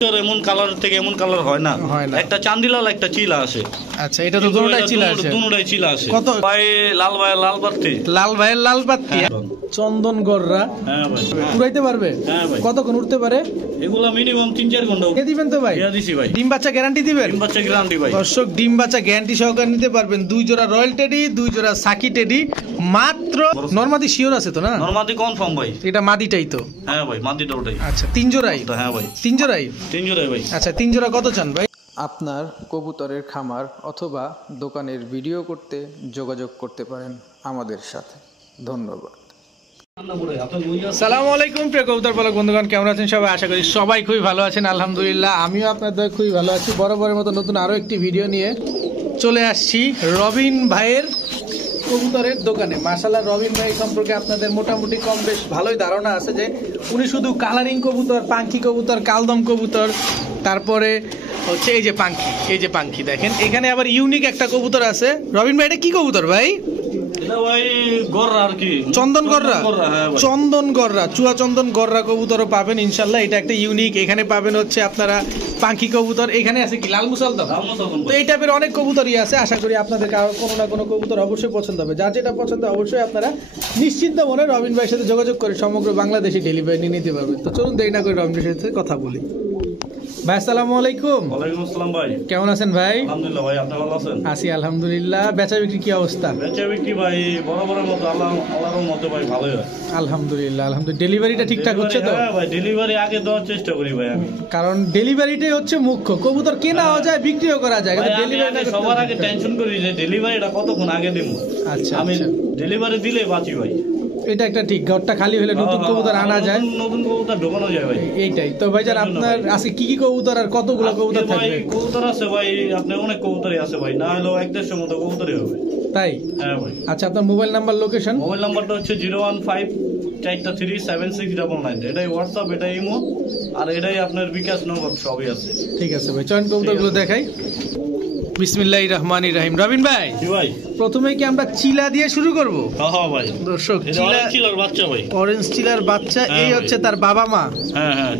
এমন কালার থেকে এমন কালার হয় না, একটা চান্দিলাল একটা চিলা আছে। আচ্ছা, এটা তো দুটোটাই চিলা আছে, দুটোটাই চিলা আছে। কত ভাই? লাল ভাইয়ের লাল বাত্তি, লাল ভাইয়ের লাল বাত্তি, চন্দন গররা। হ্যাঁ ভাই, উড়াইতে পারবে? হ্যাঁ ভাই। কতক্ষণ উঠতে পারে এগুলা? মিনিমাম 3-4 ঘন্টা। কে দিবেন তো ভাই? দিছি ভাই। ডিম বাচ্চা গ্যারান্টি দিবেন? ডিম বাচ্চা গ্যারান্টি ভাই। দর্শক, ডিম বাচ্চা গ্যারান্টি সহকারে নিতে পারবেন। 2 জোড়া রয়্যাল টেডি, 2 জোড়া সাকি টেডি, মাত্র। নরমাদি শিওর আছে তো না? নরমাদি কনফার্ম ভাই। এটা মাদিটাই তো? হ্যাঁ ভাই, মাদিটা ওটাই। আচ্ছা, 3 জোড়াই? হ্যাঁ ভাই, 3 জোড়াই। 3 জোড়াই ভাই। আচ্ছা, 3 জোড়া কত চান ভাই? আপনার কবুতরের খামার অথবা দোকানের ভিডিও করতে যোগাযোগ করতে পারেন আমাদের সাথে। ধন্যবাদ। সালামু আলাইকুম প্রিয় কবুতর পালক বন্ধুগণ, কেমন আছেন সবাই? আশা করি সবাই খুবই ভালো আছেন। আলহামদুলিল্লাহ, আমিও আপনাদের খুবই ভালো আছি। বরাবরের মতো নতুন আরও একটি ভিডিও নিয়ে চলে আসছি রবিন ভাইয়ের কবুতরের দোকানে। মাশাআল্লাহ, রবিন ভাই সম্পর্কে আপনাদের মোটামুটি কম বেশ ভালোই ধারণা আছে যে উনি শুধু কালারিং কবুতর, পাঙ্খি কবুতর, কালদম কবুতর, তারপরে হচ্ছে এই যে পাঙ্খি দেখেন। এখানে আবার ইউনিক একটা কবুতর আছে। রবিন ভাই, এটা কি কবুতর ভাই? চন্দন গররা, চন্দন গররা, চুয়া চন্দন গররা কবুতরও পাবেন ইনশাল্লাহ। এটা একটা ইউনিক। এখানে পাবেন হচ্ছে আপনারা পাঙ্খি কবুতর। এখানে আছে কি লাল মুসলদম। তো এই টাইপের অনেক কবুতরই আছে। আশা করি আপনাদের কোনো না কোনো কবুতর অবশ্যই পছন্দ হবে। যার যেটা পছন্দ অবশ্যই আপনারা নিশ্চিন্ত মনে রবিন ভাইয়ের সাথে যোগাযোগ করে সমগ্র বাংলাদেশে ডেলিভারি নিয়ে নিতে পারবেন। তো চলুন দেরি না করে রবিন ভাইয়ের সাথে কথা বলি। ভাই আসসালামু আলাইকুম। ওয়ালাইকুম আসসালাম ভাই। কেমন আছেন ভাই? আলহামদুলিল্লাহ ভাই, আপনি ভালো আছেন? আছি আলহামদুলিল্লাহ। বেচা বিক্রি কি অবস্থা? বেচা বিক্রি ভাই বরাবরের মতো আল্লাহর মতো ভাই ভালোই হয় আলহামদুলিল্লাহ। আলহামদুলিল্লাহ, ডেলিভারিটা ঠিকঠাক হচ্ছে তো? হ্যাঁ ভাই, ডেলিভারি আগে দেওয়ার চেষ্টা করি ভাই আমি, কারণ ডেলিভারিটাই হচ্ছে মুখ্য। কবুতর কেনাও যায়, বিক্রিও করা যায়, কিন্তু ডেলিভারিটা সবার আগে টেনশন করি যে ডেলিভারিটা কতক্ষণ আগে দেব। আচ্ছা, আমি ডেলিভারি দিলে বাঁচি ভাই। এটা একটা ঠিক, ঘরটা খালি হলে নতুন কবুতর আনা যায়, নতুন কবুতর ঢোকানো যায় ভাই। এইটাই তো ভাইজান। আপনার আছে কি কি কবুতর আর কতগুলো কবুতর থাকবে? কবুতর আছে ভাই আপনার অনেক কবুতরই আছে ভাই, না হলেও 1-150 মতো কবুতরই হবে। তাই? হ্যাঁ ভাই। আচ্ছা, আপনার মোবাইল নাম্বার, লোকেশন? মোবাইল নাম্বারটা হচ্ছে 015437699। এটাই হোয়াটসঅ্যাপ, এটাই ইমো, আর এটাই আপনার বিকাশ নগদ, সবই আছে। ঠিক আছে ভাই, চয়ন কবুতরগুলো দেখাই। বিসমিল্লাহির রহমানির রহিম। রবিন ভাই, ভাই প্রথমে কি আমরা চিলা দিয়ে শুরু করব? হ্যাঁ ভাই। দর্শক, চিলার বাচ্চা ভাই, অরেঞ্জ চিলার বাচ্চা। এই হচ্ছে তার বাবা মা। হ্যাঁ হ্যাঁ,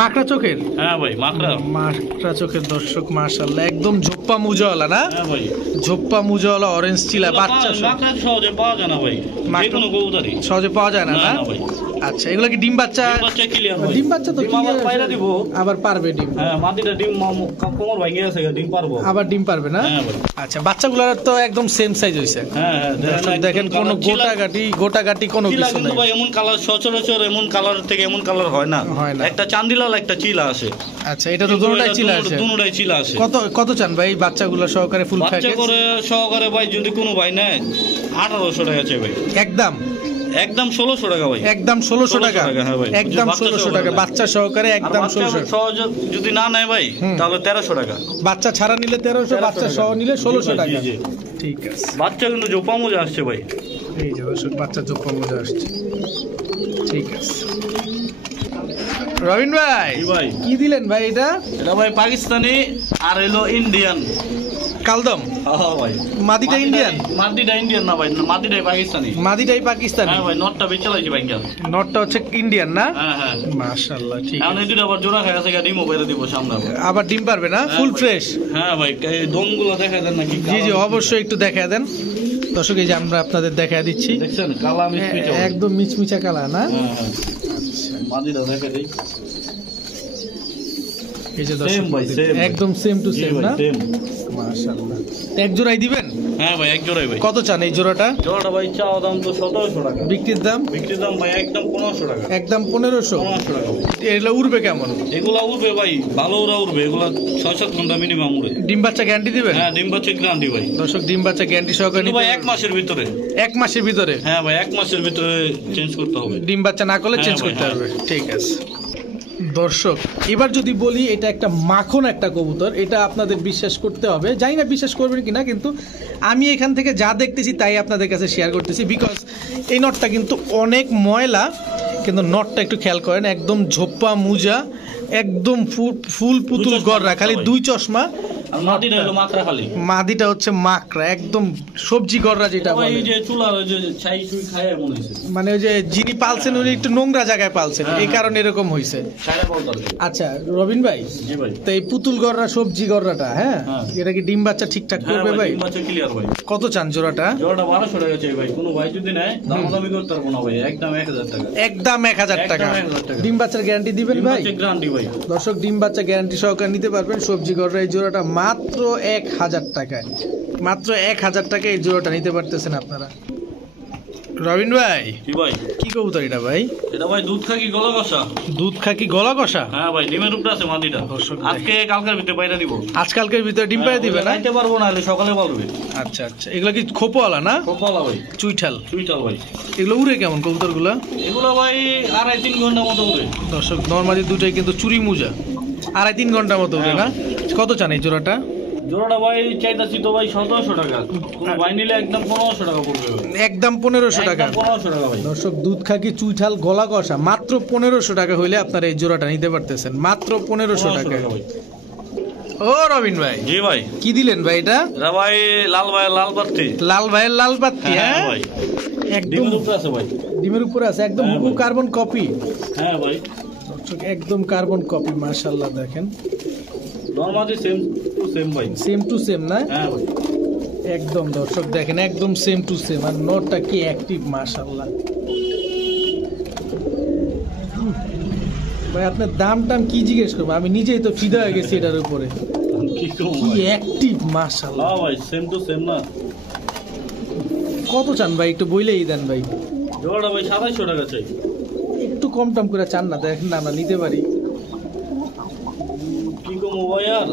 মাকড়া চোখের। হ্যাঁ ভাই, মাকড়া চোখের। দর্শক মাশাআল্লাহ, একদম ঝোপ্পা মুজাওয়ালা না? হ্যাঁ ভাই, ঝোপ্পা মুজাওয়ালা অরেঞ্জ চিলা বাচ্চা। মাকড়া সহজে পাওয়া যায় না ভাই, যে কোনো কবুতরই সহজে পাওয়া যায় না না ভাই। আচ্ছা, এগুলো কি ডিম বাচ্চা? ক্লিয়ার ভাই, ডিম বাচ্চা তো ক্লিয়ার পায়রা দিব, আবার পারবে ডিম। হ্যাঁ, মাটিটা ডিম কোমর ভাঙে আছে, ডিম পারবো, আবার ডিম পারবে না? হ্যাঁ ভাই। আচ্ছা, বাচ্চাগুলোর তো একদম সেম সাইজ হইছে। হ্যাঁ হ্যাঁ, দেখেন কোনো গোটাগাটি কোনো কিছু কিন্তু নাই ভাই। এমন কালার সচরাচর এমন কালার থেকে এমন কালার হয় না, একটা চান্দিলাল একটা চিলা আছে। আচ্ছা, এটা তো দুটোটাই চিলা আছে? দুটোটাই চিলা আছে। কত চান ভাই বাচ্চাগুলো সহকারে ফুল প্যাকেজ? বাচ্চা করে সহকারে ভাই যদি কোনো ভাই নেয় 1800 টাকা চাই ভাই। একদম 1600 টাকা ভাই। একদম 1600 টাকা? হ্যাঁ ভাই, একদম 1600 টাকা বাচ্চা সহকারে। একদম 1600। সহজ যদি না নেয় ভাই তাহলে 1300 টাকা। বাচ্চা ছাড়া নিলে 1300, বাচ্চা সহ নিলে 1600 টাকা। ঠিক আছে। বাচ্চা কিন্তু জোপা মোজা আসছে ভাই। এই যে দর্শক, বাচ্চা জোপা মোজা আসছে। ঠিক আছে রবিন ভাই, কি দিলেন ভাই? এটা ভাই পাকিস্তানি আর এলো ইন্ডিয়ান কালদম। হ্যাঁ ভাই। মাদিটা ইন্ডিয়ান? মাদিটা ইন্ডিয়ান না ভাই, মাদিটাই পাকিস্তানি। মাদিটাই পাকিস্তানি? হ্যাঁ ভাই, নটটা বেচালাইছি ভাই। নটটা হচ্ছে ইন্ডিয়ান না? হ্যাঁ হ্যাঁ, মাশাআল্লাহ। ঠিক আছে। এই দুটো আবার জোড়া খায় আছে, ডিমও বের দিব সামনে। আবার ডিম পারবে না? Full fresh? হ্যাঁ ভাই, এই দমগুলো দেখা দেন নাকি? জি জি, অবশ্যই একটু দেখা দেন দর্শক। এই যে আমরা আপনাদের দেখা দিচ্ছি, দেখছেন কালা মিচমিচা, একদম মিচমিচা কালা না? হ্যাঁ হ্যাঁ। মাদিটা দেখা দেই। এই যে দর্শক, একদম সেম টু সেম না? মাশাআল্লাহ। এক জোড়াই দিবেন? হ্যাঁ ভাই, এক জোড়াই ভাই। কত চান এই জোড়াটা? জোড়াটা ভাই চাওয়া দাম তো 1700 টাকা। বিক্রির দাম? বিক্রির দাম ভাই একদম 1500 টাকা। একদম 1500? 1500 টাকা। এগুলো উড়বে কেমন? এগুলা উড়বে ভাই, ভালো ওরা উড়বে। এগুলা 6-7 ঘন্টা মিনিমাম উড়ে। ডিম বাচ্চা গ্যারান্টি দিবেন? হ্যাঁ, ডিম বাচ্চা গ্যারান্টি ভাই। দর্শক, ডিম বাচ্চা গ্যারান্টি সহকারে ভাই 1 মাসের ভিতরে। 1 মাসের ভিতরে? হ্যাঁ ভাই, 1 মাসের ভিতরে চেঞ্জ করতে হবে। ডিম বাচ্চা না করলে চেঞ্জ করতে হবে। ঠিক আছে দর্শক, এবার যদি বলি এটা একটা মাখন একটা কবুতর, এটা আপনাদের বিশ্বাস করতে হবে। জানি না বিশ্বাস করবেন কিনা, কিন্তু আমি এখান থেকে যা দেখতেছি তাই আপনাদের কাছে শেয়ার করতেছি। বিকজ এই নটটা কিন্তু অনেক ময়লা, কিন্তু নটটা একটু খেয়াল করেন, একদম ঝোপ্পা মুজা, একদম ফুল পুতুল গররা, খালি 2 চশমা, আর মাটিটা হলো মাকড়া খালি। মাদিটা হচ্ছে মাকড়া, একদম সবজি গররা যেটা ভাই বলে। এই যে চুলার ওই যে ছাই সুই খায় মনে হইছে। মানে ওই যে যিনি পালছেন উনি একটু নোংরা জায়গায় পালছেন, হ্যাঁ, এই কারণে এরকম হইছে। ছাইটা বলতাম। আচ্ছা রবিন ভাই, জি ভাই। তো এই পুতুল গররা সবজি গররাটা, হ্যাঁ হ্যাঁ। এটা কি ডিম বাচ্চা ঠিকঠাক হ্যাঁ করবে ভাই? ডিম বাচ্চা ক্লিয়ার ভাই। কত চান জোড়াটা? জোড়াটা 1200 টাকা চাই ভাই। কোনো ভাই যদি নেয় দামাদামি করতে পারবো না ভাই, একদম 1000 টাকা। একদম 1000 টাকা। একদম 1000 টাকা। ডিম বাচ্চার গ্যারান্টি দিবেন ডিম ভাই? বাচ্চা গ্যারান্টি ভাই। দর্শক ডিম বাচ্চা গ্যারান্টি সহকারে নিতে পারবেন সবজি গররা এই জোড়াটা মাত্র 1000 টাকায়। মাত্র 1000 টাকায় এই জোড়াটা নিতে পারতেছেন আপনারা। রবিন ভাই, কি ভাই? কি কবুতর এটা ভাই? এটা ভাই দুধ খাকি গলা কষা। দুধ খাকি গলা কষা? হ্যাঁ ভাই, ডিমের উপরে আছে মাটিটা। দর্শক আজকে কালকের ভিতরে বাইরে দিব। আজকালকের ভিতরে ডিম পাড়ে দিবে না? খাইতে পারবো না, হলে সকালে পারবে। আচ্ছা আচ্ছা, এগুলো কি খোপওয়ালা না? খুব ভালো ভাই। চুইঠাল? চুইটাল ভাই। এগুলো উড়ে কেমন কবুতর গুলা? এগুলো ভাই 2.5-3 ঘন্টা মতো উড়ে। দর্শক নর্মালি দুটাই কিন্তু চুরি মুজা, 2.5-3 ঘন্টার মতো উড়ে না? কত চান এই জোড়াটা? জোড়াটা ভাই চাইতাছি তো ভাই 1700 টাকা। কোনো ভাই নিলে একদম 1500 টাকা পড়বে ভাই। একদম 1500 টাকা। একদম 1500 টাকা ভাই। দর্শক দুধ খাকি চুইঠাল গলা কষা মাত্র 1500 টাকা হইলে আপনারা এই জোড়াটা নিতে পারতেছেন, মাত্র 1500 টাকা। ভাই। ও রবিন ভাই, জি ভাই। কি দিলেন ভাই এটা? এটা ভাই লাল ভাই লাল বাত্তি। লাল ভাইয়ের লাল বাত্তি? হ্যাঁ হ্যাঁ ভাই। একদম ডিমের উপরে আছে ভাই। ডিমের উপরে আছে, একদম হ্যাঁ হুবহু ভাই। Carbon copy. হ্যাঁ ভাই। দর্শক একদম কার্বন কপি, মাশাআল্লাহ দেখেন নরমালি সেম টু সেম ভাই। সেম টু সেম না? হ্যাঁ ভাই। একদম দর্শক দেখেন একদম সেম টু সেম। আর নটটা কি অ্যাক্টিভ, মাশাআল্লাহ। ভাই আপনার দাম টাম কি জিজ্ঞেস করবো, আমি নিজেই তো ফিদা হয়ে গেছি এটার উপরে। কি কম কি ভাই? অ্যাক্টিভ, মাশাআল্লাহ। হ্যাঁ ভাই, সেম টু সেম না। কত চান ভাই একটু বইলেই দেন ভাই। জোড়াটা ভাই 2700 টাকা চাই। একটু কম টম করে চান না, দেখেন না আমরা নিতে পারি। কি কম ভাই আর?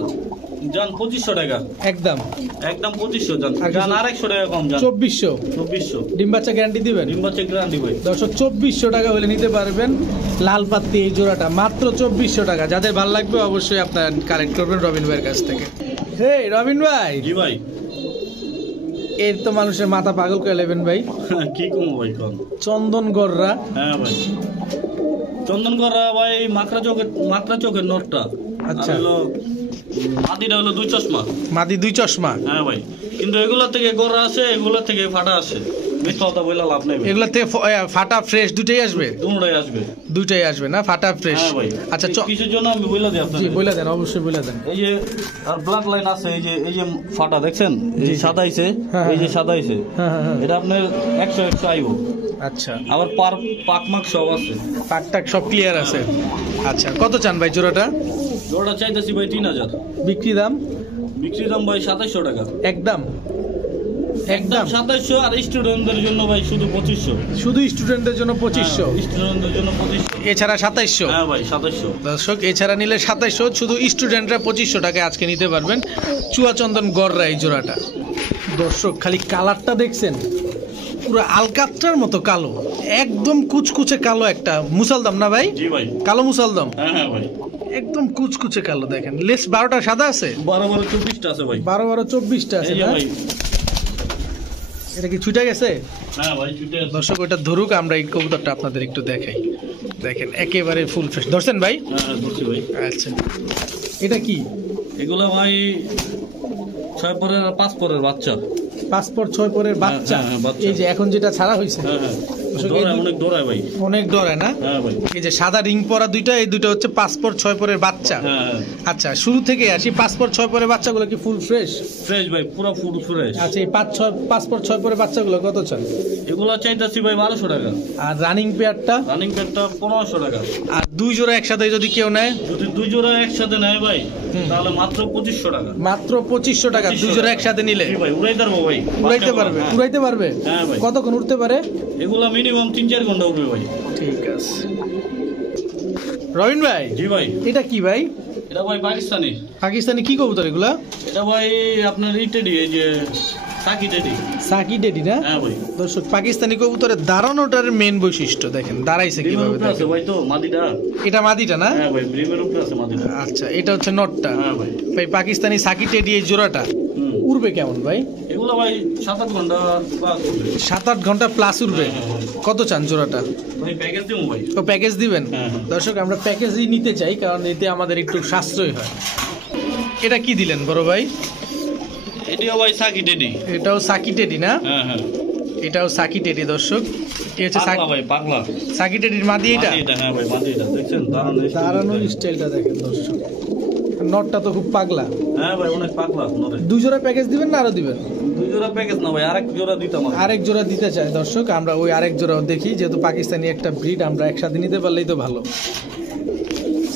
জান 2500 টাকা। একদম একদম 2500 জান। আর জান কিছু? 200 টাকা কম জান। 2400 2400। ডিম বাচ্চা গ্যারান্টি দিবেন? ডিম বাচ্চা গ্যারান্টি ভাই। দর্শক 2400 টাকা হলে নিতে পারবেন লাল পাত্তি এই জোড়াটা, মাত্র 2400 টাকা। যাদের ভালো লাগবে অবশ্যই আপনার কালেক্ট করবেন রবিন ভাইয়ের কাছ থেকে। হে রবিন ভাই, জি ভাই। এর তো মানুষের মাথা পাগল করে নেবেন ভাই। কি কম ভাই কোন? চন্দন গররা? হ্যাঁ ভাই। চন্দন করা ভাই মাকড়া চোখের নটটা। আচ্ছা। আর হলো মাটিটা হলো 2 চশমা। মাদি 2 চশমা? হ্যাঁ ভাই। কিন্তু এগুলোর থেকে গড়া আছে, এগুলোর থেকে ফাটা আছে। মিথ্যা কথা বলে লাভ নাই ভাই। এগুলা থেকে ফাটা ফ্রেশ দুটাই আসবে? দুটোই আসবে। দুটাই আসবে না, ফাটা ফ্রেশ? হ্যাঁ ভাই। আচ্ছা কিসের জন্য আমি বলে দিই জি আপনাকে। বলে দেন, অবশ্যই বলে দেন। এই যে আর ব্লাড লাইন আছে, এই যে ফাটা দেখছেন, এই জি, যে জি। সাদা আইছে, হ্যাঁ, এই যে হ্যাঁ। সাদা আইছে, হ্যাঁ হ্যাঁ হ্যাঁ। এটা আপনার 100 আইব। আচ্ছা, আবার পাক মাক সব আছে। পাক টাক সব ক্লিয়ার আছে। আচ্ছা কত চান ভাই জোড়াটা? জোড়া চাইতেছি ভাই 3000। বিক্রি দাম? বিক্রি দাম ভাই 2700 টাকা। একদম? একদম 2700। আর স্টুডেন্টদের জন্য ভাই শুধু 2500। শুধু স্টুডেন্টদের জন্য 2500? স্টুডেন্টদের জন্য 2500। এছাড়া 2700? হ্যাঁ ভাই 2700। দর্শক এছাড়া নিলে 2700, শুধু স্টুডেন্টরা 2500 টাকায় আজকে নিতে পারবেন চুয়াচন্দন গড়রা এই জোড়াটা। দর্শক খালি কালারটা দেখছেন, পুরো আলকাত্রার মতো কালো, একদম কুচকুচে কালো একটা মুসালদম না ভাই? জি ভাই। কালো মুসালদম, হ্যাঁ হ্যাঁ ভাই। একদম কুচকুচে কালো। দেখেন লেস 12টা সাদা আছে? 12-24টা আছে ভাই। 12-24টা আছে এই যে না? ভাই। এটা কি ছুটে গেছে? হ্যাঁ ভাই ছুটে আছে। দর্শক ওটা ধরুক, আমরা এই কবুতরটা আপনাদের একটু দেখাই। দেখেন একেবারে ফুল ফ্রেশ। ধরছেন ভাই? হ্যাঁ হ্যাঁ ধরছি ভাই। আচ্ছা এটা কি? এগুলো ভাই 6 পরের আর 5 পরের বাচ্চা। 5 পর 6 পরের বাচ্চা? হ্যাঁ, বাচ্চা। এই যে এখন যেটা ছাড়া হয়েছে? হ্যাঁ হ্যাঁ। দর্শক, দৌড়ায়, এই অনেক দৌড়ায় ভাই। অনেক ডরে না? হ্যাঁ ভাই। এই যে সাদা রিং পরা দুইটা, এই দুটো হচ্ছে 5 পর 6 পরের বাচ্চা। হ্যাঁ হ্যাঁ। আচ্ছা শুরু থেকে আসি, 5 পর 6 পরের বাচ্চাগুলো কি ফুল ফ্রেশ? ফ্রেশ ভাই, পুরো ফুল ফ্রেশ। আচ্ছা এই 5 পর 6 পরের বাচ্চাগুলো কত চান? এগুলো চাইতেছি ভাই 1200 টাকা। আর রানিং পেয়ারটা? রানিং পেটটা 1500 টাকা। আর 2 জোড়া একসাথে যদি কেউ নেয়? যদি 2 জোড়া একসাথে নেয় ভাই, তাহলে মাত্র 2500 টাকা। মাত্র 2500 টাকা 2 জোড়া একসাথে নিলে? জি ভাই, উড়াই পারবো ভাই। উড়াইতে পারবে? হ্যাঁ। উড়াইতে পারবে? হ্যাঁ ভাই। কতক্ষণ উঠতে পারে? এগুলো মিনিমাম 3-4 ঘন্টা উঠবে ভাই। ঠিক আছে। রবিন ভাই, জি ভাই। এটা কি ভাই? এটা ভাই পাকিস্তানি। পাকিস্তানি কি কবুতর এগুলা? এটা ভাই আপনার ইটেডি, এই যে সাকি টেডি। সাকি ডেডি না? হ্যাঁ ভাই। দর্শক পাকিস্তানি কবুতরের দাঁড়ানোটার মেন বৈশিষ্ট্য দেখেন, দাঁড়াইছে ব্রিমের কিভাবে উপরে আছে দেখেন। ভাই তো মাদিটা। এটা মাদিটা না? হ্যাঁ ভাই, ব্রিমের উপরে আছে মাদিটা। আচ্ছা এটা হচ্ছে নটটা। হ্যাঁ ভাই। ভাই পাকিস্তানি সাকি টেডি এই জোড়াটা উড়বে কেমন ভাই? এগুলো ভাই 7-8 ঘন্টা ক্লাস করবে। 7-8 ঘন্টা প্লাস উড়বে। হ্যাঁ, হ্যাঁ। কত চান জোড়াটা? ভাই প্যাকেজ দেবো ভাই। তো প্যাকেজ দিবেন? হ্যাঁ, হ্যাঁ। দর্শক আমরা প্যাকেজই নিতে চাই, কারণ এতে আমাদের একটু সাশ্রয় হয়। এটা কি দিলেন বড় ভাই? এটাও ভাই সাকি টেডি। এটাও সাকি টেডি না? হ্যাঁ হ্যাঁ, এটাও সাকি টেডি দর্শক। এই হচ্ছে পাগলা ভাই, পাগলা সাকি টেডির মাদি এটা। মাদি এটা, হ্যাঁ ভাই মাদি এটা, দেখছেন দাঁড়ানোর স্টাইলটা দেখেন দর্শক। নটটা তো খুব পাগলা। হ্যাঁ ভাই অনেক পাগলা। দুই জোড়া প্যাকেজ দিবেন না আরো দিবেন? দুই জোড়া প্যাকেজ না ভাই, আরেক জোড়া দিতাম। আরেক জোড়া দিতে চাই দর্শক, আমরা ওই আরেক জোড়াও দেখি, যেহেতু পাকিস্তানি একটা ব্রিড আমরা একসাথে নিতে পারলেই তো ভালো।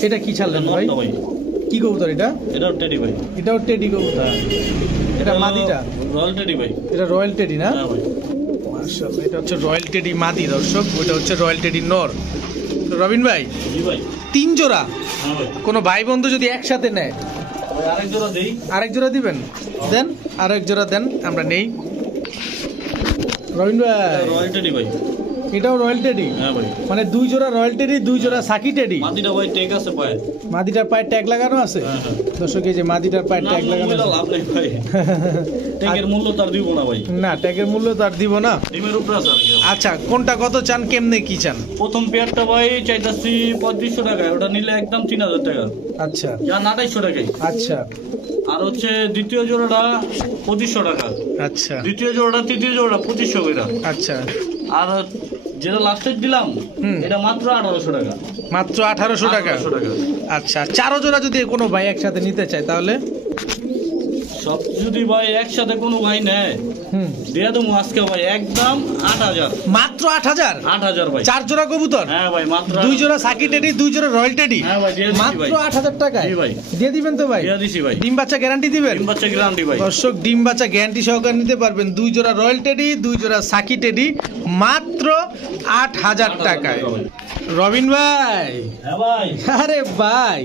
এটা কি ছাড়লেন ভাই? কি কবুতর এটা? এটাও টেডি ভাই। এটাও টেডি কবুতর। এটা মাদিটা রয়্যাল টেডি ভাই। এটা রয়্যাল টেডি না? হ্যাঁ ভাই মাশাআল্লাহ, এটা হচ্ছে রয়্যাল টেডি মাদি দর্শক, ওটা হচ্ছে রয়্যাল টেডি নর। তো রবিন ভাই, জি ভাই। 3 জোড়া হ্যাঁ ভাই, কোনো ভাই বন্ধু যদি একসাথে নেয়, ভাই আরেক জোড়া দেই। আরেক জোড়া দিবেন? দেন, আরেক জোড়া দেন, আমরা নেই। রবিন ভাই, রয়্যাল টেডি ভাই। এটাও রয়্যাল টেডি? হ্যাঁ ভাই। মানে 2 জোড়া রয়্যাল টেডি, 2 জোড়া সাকি টেডি। মাদিটা ভাই টেক আছে পায়ে। মাদিটার পায়ে ট্যাগ লাগানো আছে? হ্যাঁ হ্যাঁ। দর্শক এই যে মাদিটার পায়ে ট্যাগ লাগানো আছে। লাভ নেই ভাই, ট্যাগের মূল্য তার দিব না ভাই। না, ট্যাগের মূল্য তো আর দিব না। ডিমের উপরে আছে আর কি। আচ্ছা, কোনটা কত চান, কেমনে কি চান? প্রথম পেয়ারটা ভাই চাইতাছি 3500 টাকা, ওটা নিলে একদম 3000 টাকা। আচ্ছা যা 2800 টাকাই। আচ্ছা আর হচ্ছে দ্বিতীয় জোড়াটা 2500 টাকা। আচ্ছা দ্বিতীয় জোড়াটা, তৃতীয় জোড়াটা 2500 করে। আচ্ছা, আর যেটা লাস্টে দিলাম হুম। এটা মাত্র 1800 টাকা। মাত্র 1800 টাকা? 1800 টাকা। আচ্ছা, 4 জোড়া যদি কোনো ভাই একসাথে নিতে চায় তাহলে? সব যদি ভাই একসাথে কোনো ভাই নেয়, হুম, দিয়ে দেবো আজকে ভাই একদম 8000। মাত্র 8000? 8000 ভাই। 4 জোড়া কবুতর? হ্যাঁ ভাই মাত্র 2 জোড়া সাকি টেডি, 2 জোড়া রয়্যাল টেডি? হ্যাঁ ভাই, দিয়ে দিছি মাত্র ভাই। 8000 টাকায় জি ভাই। দিয়ে দিবেন তো ভাই? দিয়ে দিছি ভাই। ডিম বাচ্চা গ্যারান্টি দিবেন? ডিম বাচ্চা গ্যারান্টি ভাই। দর্শক, ডিম বাচ্চা গ্যারান্টি সহকারে নিতে পারবেন। 2 জোড়া রয়্যাল টেডি, 2 জোড়া সাকি টেডি, মাত্র 8000 টাকায়। রবিন ভাই, হ্যাঁ ভাই। আরে ভাই,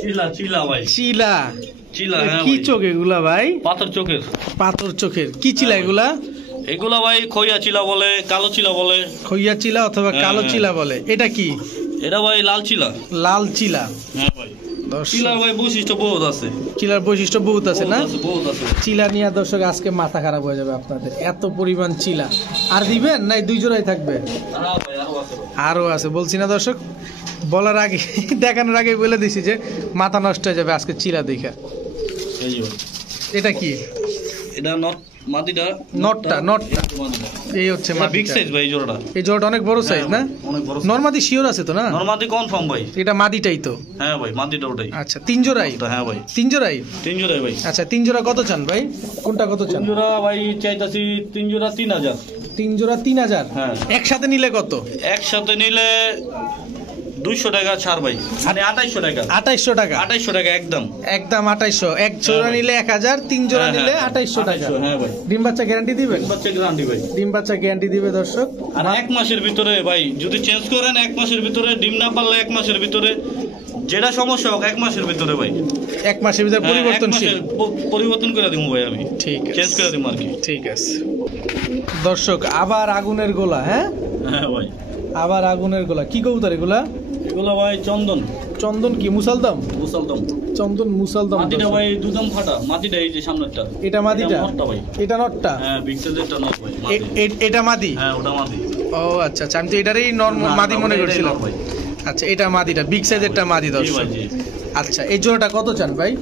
চিলা চিলা ভাই, চিলা চিলা। হ্যাঁ কি ভাই। চোখ এগুলা ভাই? পাথর চোখের। পাথর চোখের কি চিলা হ্যাঁ ভাই। এগুলা? এগুলা ভাই খইয়া চিলা বলে, কালো চিলা বলে। খইয়া চিলা অথবা হ্যাঁ, কালো হ্যাঁ। চিলা বলে। এটা কি? এটা ভাই লাল চিলা। লাল চিলা। হ্যাঁ ভাই। দর্শক, চিলার ভাই বৈশিষ্ট্য বহুত আছে। চিলার বৈশিষ্ট্য বহুত আছে না? বহুত আছে। চিলা নিয়ে দর্শক আজকে মাথা খারাপ হয়ে যাবে আপনাদের, এত পরিমাণ চিলা। আর দিবেন নাই 2 জোড়াই থাকবে? হ্যাঁ ভাই, আরো আছে ভাই। আরো আছে বলছি না দর্শক, বলার আগে দেখানোর আগে বলে দিছি যে মাথা নষ্ট হয়ে যাবে আজকে চিলা দেখা। এই যে ভাই। এটা কি? এটা নট মাদিটা। নটটা মাদিটা। এই হচ্ছে এটা বিগ সাইজ ভাই এই জোড়াটা। এই জোড়াটা অনেক বড় সাইজ না? অনেক বড়। নরমাদি শিওর আছে তো না? নরমাদি কনফার্ম ভাই। এটা মাদিটাই তো? হ্যাঁ ভাই, মাদিটা ওটাই। আচ্ছা, 3 জোড়াই? হ্যাঁ ভাই, 3 জোড়াই? 3 জোড়াই ভাই। আচ্ছা, 3 জোড়া কত চান ভাই? কোনটা কত চান? 3 জোড়া ভাই চাইতাছি 3 জোড়া 3000। 3 জোড়া 3000? হ্যাঁ। একসাথে নিলে কত? একসাথে নিলে 200 টাকা ছাড় ভাই, মানে 2800 টাকা। 2800 টাকা? 2800 টাকা একদম। একদম 2800। এক জোড়া ভাই। নিলে 1000, 3 জোড়া হ্যাঁ, নিলে হ্যাঁ, 2800 টাকা। 2800, হ্যাঁ ভাই। ডিম বাচ্চা গ্যারান্টি দিবেন? ডিম বাচ্চা গ্যারান্টি ভাই। ডিম বাচ্চা গ্যারান্টি দিবে দর্শক। আর 1 মাসের ভিতরে ভাই যদি চেঞ্জ করেন, 1 মাসের ভিতরে ডিম না পারলে 1 মাসের ভিতরে, যেটা সমস্যা হোক 1 মাসের ভিতরে ভাই। 1 মাসের ভিতরে হ্যাঁ, 1 পরিবর্তনশীল? মাসের পরিবর্তন করে দিব ভাই আমি। ঠিক আছে, চেঞ্জ করে দিব আর কি। ঠিক আছে দর্শক। আবার আগুনের গোলা? হ্যাঁ হ্যাঁ ভাই। আবার আগুনের গোলা। কি কবুতর এগুলা? এগুলো ভাই চন্দন। চন্দন কি মুসালদম? মুসালদম। চন্দন মুসালদম। মাটিটা ভাই দুদম ফাটা। মাটিটা এই যে সামনেরটা। এটা মাদিটা? নটটা ভাই। এটা নটটা? হ্যাঁ, বিগ সাইজেরটা নট ভাই। মাদি। এটা মাদি? হ্যাঁ, ওটা মাদি। ও আচ্ছা আচ্ছা, আমি তো এটারই মাদি মনে করছিলাম। আচ্ছা, এটা মাদিটা, বিগ সাইজেরটা মাদি জি দর্শক। ভাই, জি। আচ্ছা, এই জোড়াটা কত চান ভাই?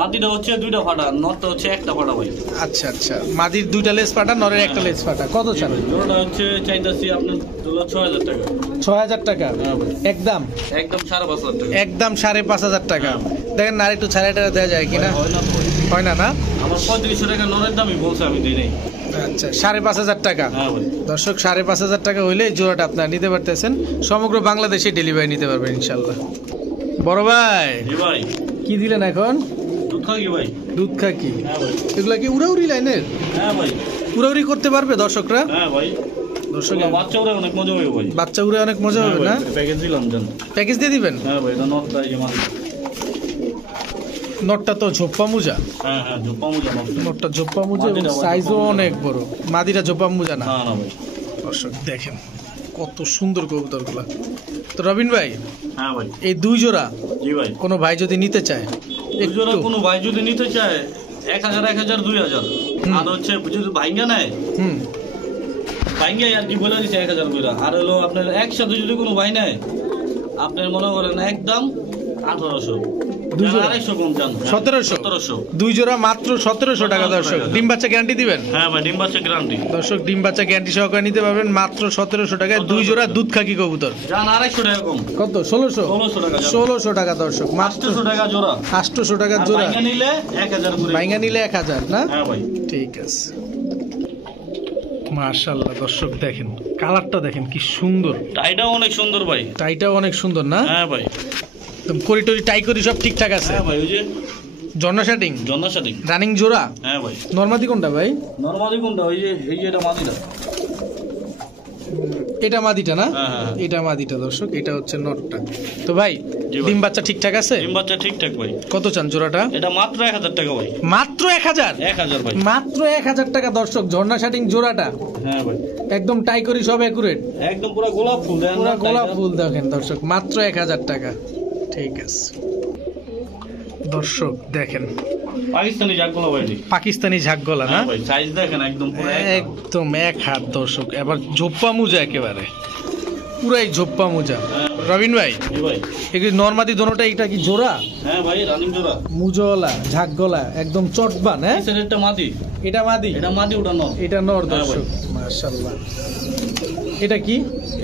মাদিটা হচ্ছে 2টা ফাটা, নটটা হচ্ছে 1টা ফাটা ভাই। আচ্ছা আচ্ছা, মাদির 2টা লেজ ফাটা, নরের 1টা লেজ ফাটা। কত চান? জোড়াটা হচ্ছে চাইতাছি আপনার 6000 টাকা। 6000 টাকা? হ্যাঁ ভাই। একদম? একদম 5500 টাকা। একদম 5500 টাকা। দেখেন না, আর একটু ছাড়া টাড়া দেওয়া যায় কিনা? হয় না তো ভাই। হয় না না? আমার 3500 টাকা নরের দামই বলছে, আমি দিই নাই। আচ্ছা, 5500 টাকা। হ্যাঁ ভাই। দর্শক, 5500 টাকা হইলে এই জোড়াটা আপনারা নিতে পারতেছেন। সমগ্র বাংলাদেশে ডেলিভারি নিতে পারবেন ইনশাল্লাহ। বড় ভাই, জি ভাই। কি দিলেন এখন? দুধ খাকি ভাই। দুধ খাকি? হ্যাঁ ভাই। এগুলা কি উড়াউড়ি লাইনের? হ্যাঁ ভাই। উড়াউড়ি করতে পারবে দর্শকরা? হ্যাঁ ভাই। দর্শক, এগুলো বাচ্চা ওরা অনেক মজা হবে ভাই। বাচ্চা উড়ে অনেক মজা হবে না? প্যাকেজ দিলাম জান। প্যাকেজ দিয়ে দিবেন? হ্যাঁ ভাই, এটা নটটা এই যে মাদি। নটটা তো ঝোপ্পা মুজা। হ্যাঁ হ্যাঁ, জোপা মোজা নট। নটটা ঝোপ্পা মুজা এবং মাদিটা আবার সাইজও ঝোপ্পা মুজা। অনেক বড়। মাদিটা ঝোপ্পা মুজা না? না না ভাই। দর্শক দেখেন কত সুন্দর কবুতরগুলা। তো রবিন ভাই, হ্যাঁ ভাই। এই 2 জোড়া জি ভাই। কোনো ভাই যদি নিতে চায়, এই জোড়া একটু কোনো ভাই যদি নিতে চায় 1000, 1000, 2000। আর হচ্ছে যদি ভাইঙ্গা নেয়, হুম ভাইঙ্গাই আর কি বলে দিচ্ছে 1000 করে। আর হলো আপনার একসাথে যদি কোনো ভাই নেয়, আপনার মনে করেন একদম 1800 দুই জোড়া? 250 কম জান 1700 1700 দুই জোড়া মাত্র 1700 টাকা দর্শক। ডিম বাচ্চা গ্যারান্টি দিবেন? হ্যাঁ ভাই ডিম বাচ্চা গ্যারান্টি দর্শক ডিম বাচ্চা গ্যারান্টি সহকারে নিতে পারবেন মাত্র 1700 টাকায় দুই জোড়া দুধ খাকি কবুতর। জান 250 টাকা কম কত? 1600 1600 টাকা জান। 1600 টাকা দর্শক, মাত্র 800 টাকা জোড়া 800 টাকার আর জোড়া। ভাঙা নিলে 1000 করে ভাইঙ্গা নিলে 1000 না? হ্যাঁ ভাই ঠিক আছে। মাশাআল্লাহ দর্শক দেখেন কালারটা দেখেন কি সুন্দর, টাইটাও অনেক সুন্দর ভাই টাইটাও অনেক সুন্দর না? হ্যাঁ ভাই একদম করিটরি টাই করি সব ঠিকঠাক আছে? হ্যাঁ ভাই ওই যে জন্না শাটিং জন্না শাটিং রানিং জোড়া? হ্যাঁ ভাই নরমাদি কোনটা ভাই? নরমালি কোনটা ওই যে এই যে এটা মাদিটা এটা মাদিটা না? হ্যাঁ, হ্যাঁ। এটা মাদিটা দর্শক, এটা হচ্ছে নটটা। তো ভাই জি ভাই। ডিম বাচ্চা ঠিকঠাক আছে? ডিম বাচ্চা ঠিকঠাক ভাই কত চান জোড়াটা? এটা মাত্র 1000 টাকা ভাই মাত্র 1000? 1000 ভাই মাত্র 1000 টাকা দর্শক ঝর্ণা শাটিং জোড়াটা, হ্যাঁ ভাই একদম টাই করি সব একুরেট, একদম পুরো গোলাপ ফুল দেন পুরো না গোলাপ টাইটা। ফুল দেখেন দর্শক, মাত্র 1000 টাকা। ঠিক আছে দর্শক দেখেন পাকিস্তানি জাগগুলো ভাই এটি। পাকিস্তানি ঝাক গলা না? হ্যাঁ ভাই সাইজ দেখেন একদম পুরো এক হাত। একদম এক হাত দর্শক, এবার ঝোপ্পা মুজা একেবারে পুরাই ঝোপ্পা মুজা। হ্যাঁ ভাই। রবিন ভাই জি ভাই এগুলি নরমাদি দোনোটা, এটা কি জোড়া? হ্যাঁ ভাই রানিং জোড়া মুজওয়ালা ঝাক গলা একদম চটবান। হ্যাঁ এই সাইডেরটা মাদি এটা মাদি, এটা মাদি ওটা নর এটা নর হ্যাঁ দর্শক। মাশাআল্লাহ। এটা কি?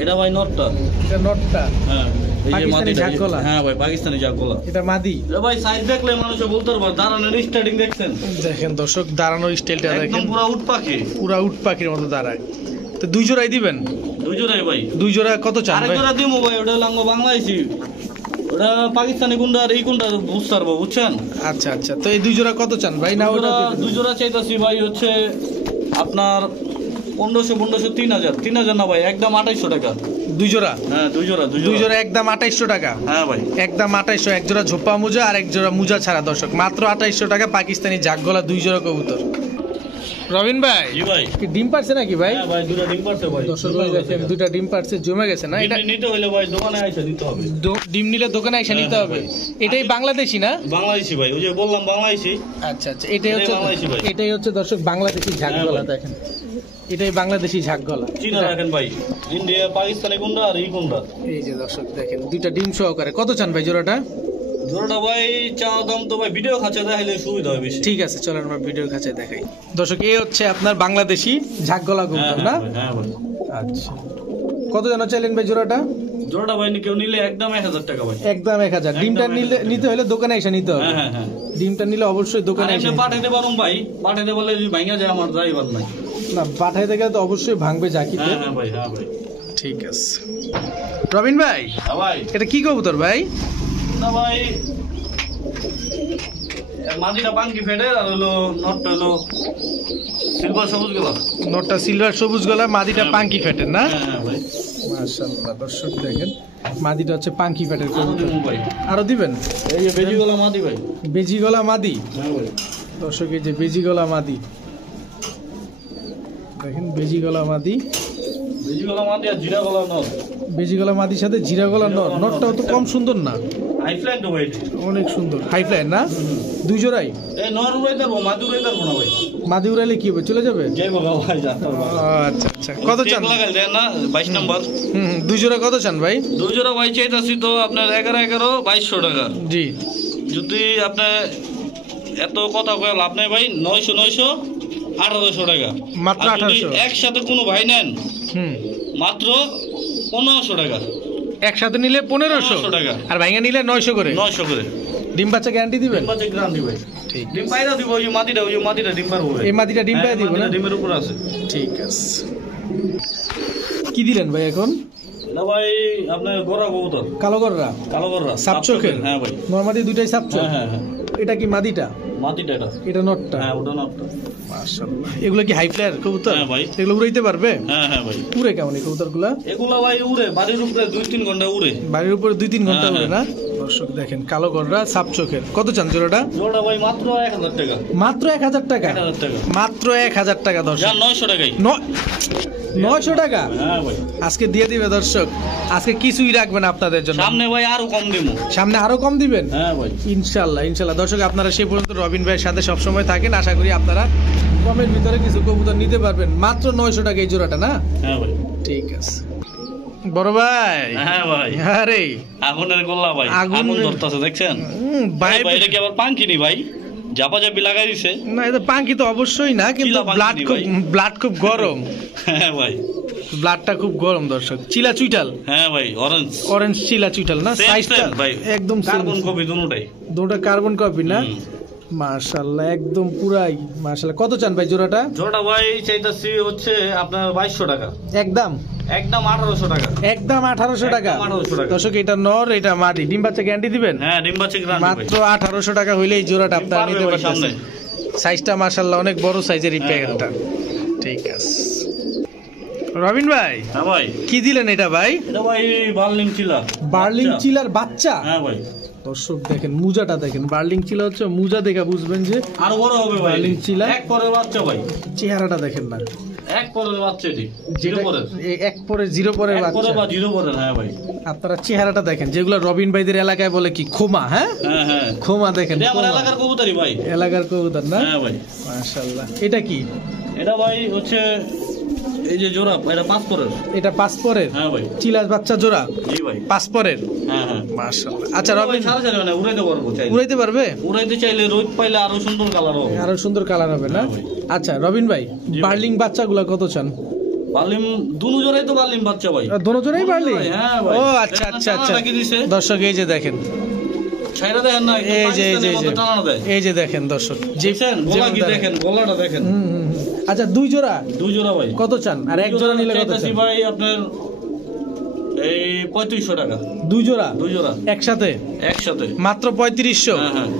এটা ভাই নরটা এটা নটটা, হ্যাঁ এই যে পাকিস্তানি মাদিটা জাগগলা? হ্যাঁ ভাই পাকিস্তানি জাগগুলো এটা মাদি। এ ভাই সাইজ দেখলে মানুষ বলতে পারবে দাঁড়ানোর স্টার্টিং দেখছেন দেখেন দর্শক দাঁড়ানোর স্টাইলটা একদম দেখেন, পুরো উট পাখি পুরা উট পাখির মতো দাঁড়ায়। তো দুই জোড়াই দিবেন? দুই জোড়াই ভাই দুই জোড়া কত চান আরেক ভাই? জোড়া দিমু ভাই ওটা লাঙ্গ বাংলাদেশি ওটা পাকিস্তানি গুন্ডা আর এই গুন্ডা বুঝতে পারবো বুঝছেন আচ্ছা আচ্ছা, তো এই দুই জোড়া কত চান ভাই? না ওটা দিয়ে দুই দিবেন? জোড়া চাইতাছি ভাই হচ্ছে আপনার 1500 3000 3000 না ভাই একদম 2800 টাকা দুই জোড়া? হ্যাঁ দুই জোড়া দুই জোড়া একদম 2800 টাকা। হ্যাঁ ভাই একদম 2800, এক জোড়া ঝোপ্পা মুজা আর এক জোড়া মুজা ছাড়া দর্শক, মাত্র 2800 টাকা পাকিস্তানি জাগগলা দুই জোড়া কবুতর। রবিন ভাই জি ভাই কি ডিম পারছে নাকি ভাই? হ্যাঁ ভাই দুটো ডিম পারছে ভাই দর্শক ভাই দেখেন দুইটা ডিম পারছে, জমে গেছে না? এটা ডিম নিতে হইলে ভাই দোকানে আইসা দিতে হবে ডিম নিলে দোকানে এসে নিতে হবে। এটাই বাংলাদেশি না? বাংলাদেশি ভাই ওই যে বললাম বাংলাদেশি আচ্ছা আচ্ছা, এটাই হচ্ছে, এটাই বাংলাদেশি ভাই। এটাই হচ্ছে দর্শক বাংলাদেশি ঝাকগলা হ্যাঁ ভাই। দেখেন, এটাই বাংলাদেশি ঝাকগলা। চিনা রাখেন ভাই ইন্ডিয়া পাকিস্তানি গুন্ডা আর এই গুন্ডা এই যে দর্শক দেখেন দুইটা ডিম সহকারে কত চান ভাই জোড়াটা? জোড়াটা ভাই চাওয়া দাম তো ভাই ভিডিও খাঁচা দেখাইলে সুবিধা হয় বেশি ঠিক আছে চলেন আমরা ভিডিওর কাছে দেখাই। দর্শক এই হচ্ছে আপনার বাংলাদেশি ঝাকগলা কবুতর না? হ্যাঁ ভাই আচ্ছা কত জানো চাইলেন ভাই জোড়াটা? জোড়াটা ভাই কেউ নিলে একদম 1000 টাকা ভাই একদম 1000। ডিমটা নিলে নিতে হলে দোকানে এসে নিতে হবে। হ্যাঁ হ্যাঁ হ্যাঁ ডিমটা নিলে অবশ্যই দোকানে আর এসে এমনি নিতে হবে। পাঠাইতে পারুম ভাই পাঠাইতে বলে যদি ভাঙা যায় আমার ড্রাইভার নাই না পাঠাইতে গেলে তো অবশ্যই ভাঙবে জাকিতে। হ্যাঁ হ্যাঁ ভাই হ্যাঁ ভাই ঠিক আছে। রবিন ভাই হ্যাঁ ভাই এটা কি কবুতর ভাই? না ভাই মাটিটা পাঙ্কি ফেটে আর হলো নটটা হলো সিলভার সবুজ গেলাম নটটা সিলভার সবুজ গলা, মাদিটা হ্যাঁ। পাঙ্কি ফ্যাটের না? হ্যাঁ হ্যাঁ ভাই মাশাআল্লাহ দর্শক দেখেন মাদিটা হচ্ছে পাঙ্কি ফ্যাটের আরো কবুতর। দিমু ভাই আরো দিবেন? এই যে বেজি গলা মাদি ভাই বেজি গলা মাদি হ্যাঁ ভাই দর্শক, এই যে বেজি গলা মাদি দেখেন, বেজি গলা মাদি, বেজি গলা মাদি আর জিরা গলা নট বেজি গলা মাদির সাথে জিরা গলা নট। নটটাও তো কম সুন্দর না? আইফ্লাইন তো ভাই এটি। অনেক সুন্দর হাই ফ্লাই না? দুই জোড়াই? এই নর উড়াই দেবো মাদুর উড়াই দেবো না ভাই মাদি উড়াইলে কি হবে, চলে যাবে? যাই বলা ভাই যাতে আচ্ছা আচ্ছা, কত চান? লাগাল দেন না 22 নাম্বার দুই জোড়া কত চান ভাই? দুই জোড়া ভাই চাইতাছি তো আপনার 11 টাকা জি যদি আপনার এত কথা কয়ে লাভ নাই ভাই 900 1800 টাকা মাত্র আর যদি 1800? একসাথে কোনো ভাই নেন হুম মাত্র 1500 টাকা একসাথে নিলে 1500 1500 টাকা। আর ভাইঙ্গা নিলে 900 করে। 900 করে ডিম বাচ্চা গ্যারান্টি দিবেন? বাচ্চা গ্রান্টি ভাই ঠিক। ডিম পাইরা দিব ওই যে মাটিটা ডিম পারবো ভাই এই মাদিটা ডিম পাইরা দিব না? মাটিটা ডিমের উপর আছে ঠিক আছে। কি দিলেন ভাই এখন? এটা ভাই আপনার গোরা কবুতর কালো গররা কালো গররা সাপ চোখের? হ্যাঁ ভাই নরমালি দুইটাই সাপ চোখ? হ্যাঁ হ্যাঁ হ্যাঁ এটা কি মাদিটা? মাটিটা এটা এটা নটটা? হ্যাঁ ওটা নটটা মাশাআল্লাহ। এগুলো কি হাই ফ্লায়ার কবুতর? হ্যাঁ ভাই। এগুলো উড়াইতে পারবে? হ্যাঁ হ্যাঁ ভাই উড়ে কেমন এই কবুতরগুলা? এগুলা ভাই উড়ে বাড়ির উপরে 2-3 ঘন্টা উড়ে বাড়ির উপরে 2-3 ঘন্টা হ্যাঁ, উড়ে না? দর্শক দেখেন কালো গররা সাপ চোখের, কত চান জোড়াটা? জোড়া ভাই মাত্র 1000 টাকা মাত্র 1000 টাকা? 1000 টাকা মাত্র 1000 টাকা দর্শক। যা 900 টাকাই 900 টাকা হ্যাঁ ভাই আজকে দিয়ে দিবে দর্শক, আজকে কিছুই রাখবেন আপনাদের জন্য। সামনে ভাই আরো কম দেবো সামনে আরো কম দিবেন হ্যাঁ ভাই ইনশাল্লাহ ইনশাল্লাহ। দর্শক আপনারা সেই পর্যন্ত রবিন ভাইয়ের সাথে সবসময় থাকেন, আশা করি আপনারা কমের ভিতরে কিছু কবুতর নিতে পারবেন। মাত্র 900 টাকা এই জোড়াটা না? হ্যাঁ ভাই ঠিক আছে। বড় ভাই। হ্যাঁ ভাই, আরে আগুনের গোল্লা ভাই, আগুন ধরতেছে দেখছেন ভাই। ভাই এটা কি আবার পাঙ্কি নি ভাই, জাপি লাগাই দিছে? না এটা পাঙ্কি তো অবশ্যই না, কিন্তু চিলা পাঙ্কি ব্লাড খুব গরম। হ্যাঁ ভাই, ব্লাডটা খুব গরম দর্শক। চিলা চুইটাল। হ্যাঁ ভাই, অরেঞ্জ চিলা চুইটাল না, সাইজটা ভাই একদম কার্বন কপি দুটোটাই। দুটো কার্বন কপি না? মাশাআল্লাহ, একদম পুরাই মাশাআল্লাহ। কত চান ভাই জোড়াটা? জোড়াটা ভাই চাইতাছি হচ্ছে আপনার 2200 টাকা। একদম 1800 টাকা। একদম 1800 টাকা। 1800 টাকা। দর্শক এটা নর, এটা মাদি। ডিম বাচ্চা গ্যারান্টি দিবেন? হ্যাঁ, ডিম বাচ্চা গ্যারান্টি ভাই। মাত্র 1800 টাকা হইলে এই জোড়াটা আপনারা নিতে পারবেন। সাইজটা মাশাআল্লাহ অনেক বড় সাইজের এই প্যাকেটটা। ঠিক আছে রবিন ভাই। হ্যাঁ ভাই, কি দিলেন এটা ভাই? এটা ভাই বার্লিং চিলা। বার্লিং চিলার বাচ্চা। হ্যাঁ ভাই, দর্শক দেখেন মুজাটা দেখেন। বার্লিং চিলা হচ্ছে মুজা দেখে বুঝবেন যে আরো বড় হবে ভাই। বার্লিং চিলা এক পরের বাচ্চা ভাই, চেহারাটা দেখেন না, এক পরের বাচ্চা এটি, জিরো পরের, এক পরে জিরো পরের এক পরের বাচ্চা। বা জিরো পরের। হ্যাঁ ভাই, আপনারা চেহারাটা দেখেন, যেগুলো রবিন ভাইদের এলাকায় বলে কি খোমা। হ্যাঁ হ্যাঁ হ্যাঁ, খোমা দেখেন, এটা আমার খোমা। এলাকার কবুতরই ভাই, এলাকার কবুতর না? হ্যাঁ ভাই। মাশাআল্লাহ। এটা কি? এটা ভাই হচ্ছে এই যে জোড়া, এটা 5 পরের। এটা 5 পরের? হ্যাঁ ভাই, চিলার বাচ্চা জোড়া জি ভাই, 5 পরের। হ্যাঁ হ্যাঁ, মাশাআল্লাহ। আচ্ছা ভাই রবিন, সারা সারা মানে উড়াইতে পারবো চাইলে, উড়াইতে পারবে? উড়াইতে চাইলে রোদ পাইলে আরো সুন্দর কালার হবে, আরো সুন্দর কালার হবে না? হ্যাঁ ভাই। আচ্ছা রবিন ভাই, ভাই। বার্লিং বাচ্চাগুলো কত চান? বার্লিং দুনো জোড়াই তো বার্লিং বাচ্চা ভাই। দোনো জোড়াই বার্লিং? হ্যাঁ ভাই। ও আচ্ছা আচ্ছা আচ্ছা। টানা দিছে দর্শক এই যে দেখেন, ছাইরা দেন না, এই যে এই যে এই যে টানা দেয়। এই যে দেখেন দর্শক, দেখছেন গলা কি দেখেন, গলাটা দেখেন। আচ্ছা দুই জোড়া দুই জোড়া ভাই। কত চান? আর এক জোড়া নিলে কত চাইতাছি চান? ভাই আপনার এই 3500 টাকা। দুই জোড়া? দুই জোড়া একসাথে একসাথে মাত্র 3500? হ্যাঁ হ্যাঁ।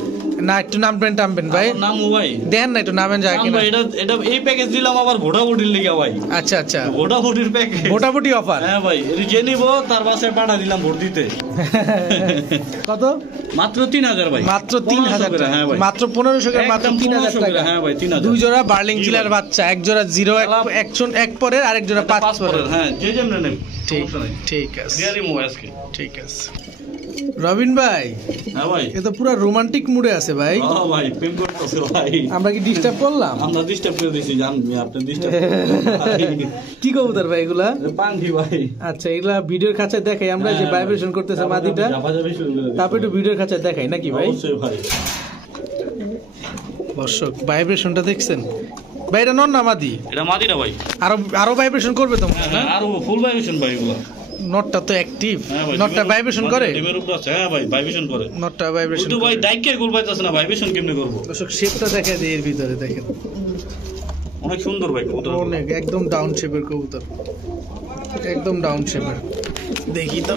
না একটু নামবেন টামবেন ভাই, আমার নাম ভাই দেন না একটু নামেন যায় নাম কিনা। ভাই, এটা এটা এই প্যাকেজ দিলাম আবার ভোটাভুটির লিগা ভাই। আচ্ছা আচ্ছা, ভোটাভুটির প্যাকেজ, মোটামুটি অফার। হ্যাঁ ভাই, এটা যে নিব তার বাসায় পাঠা দিলাম ভোট দিতে। কত? মাত্র 3000 ভাই। মাত্র 3000 টাকা? হ্যাঁ ভাই, মাত্র 1500 করে, মাত্র একদম 3000 1500 টাকা। হ্যাঁ ভাই, 3000। দুই জোড়া বার্লিং জি চিলার ভাই। বাচ্চা, এক জোড়া জিরো, এক পরের আর এক জোড়া 5 পাঁচ পরের। পরের, হ্যাঁ যে যেমন নেন। ঠিক ঠিক আছে, দিয়ারি মোবাইল আজকে। ঠিক আছে। রবিন ভাই হ্যাঁ ভাই, এ তো পুরো রোমান্টিক মুডে আছে ভাই। হ্যাঁ ভাই, প্রেম করতেছে ভাই। আমরা কি ডিস্টার্ব করলাম? আমরা ডিস্টার্ব করে দিয়েছি, জানবি আপনি ডিস্টার্ব। কি কবুতর ভাই এগুলা? পাঙ্কি ভাই। আচ্ছা এগুলা ভিডিওর খাঁচায় দেখাই আমরা, যে হ্যাঁ, ভাইব্রেশন করতেছে মাদিটা, জাপাজাপি শুরু করে দিয়েছি। তারপর একটু ভিডিওর খাঁচায় দেখাই নাকি ভাই? অবশ্যই ভাই। দর্শক ভাইব্রেশনটা দেখছেন ভাই? এটা নন না মাদি? এটা মাদিরা ভাই। আরো আরো ভাইব্রেশন করবে তো মনে হয় না? হ্যাঁ, আর ফুল ভাইব্রেশন ভাই এগুলো। নটটা তো অ্যাক্টিভ, হ্যাঁ ভাই, নটটা ভাইব্রেশন করে? ডিমের উপর আছে, হ্যাঁ ভাই ভাইব্রেশন করে। নটটা ভাইব্রেশন কিন্তু ভাই ডাইকে গোল পাইতাছে না, ভাইব্রেশন কেমনে করব? দর্শক শেপটা দেখা যায় এর ভিতরে দেখেন, অনেক সুন্দর ভাই কবুতর। অনেক একদম ডাউন শেপের কবুতর, একদম ডাউন শেপের। দেখি তো,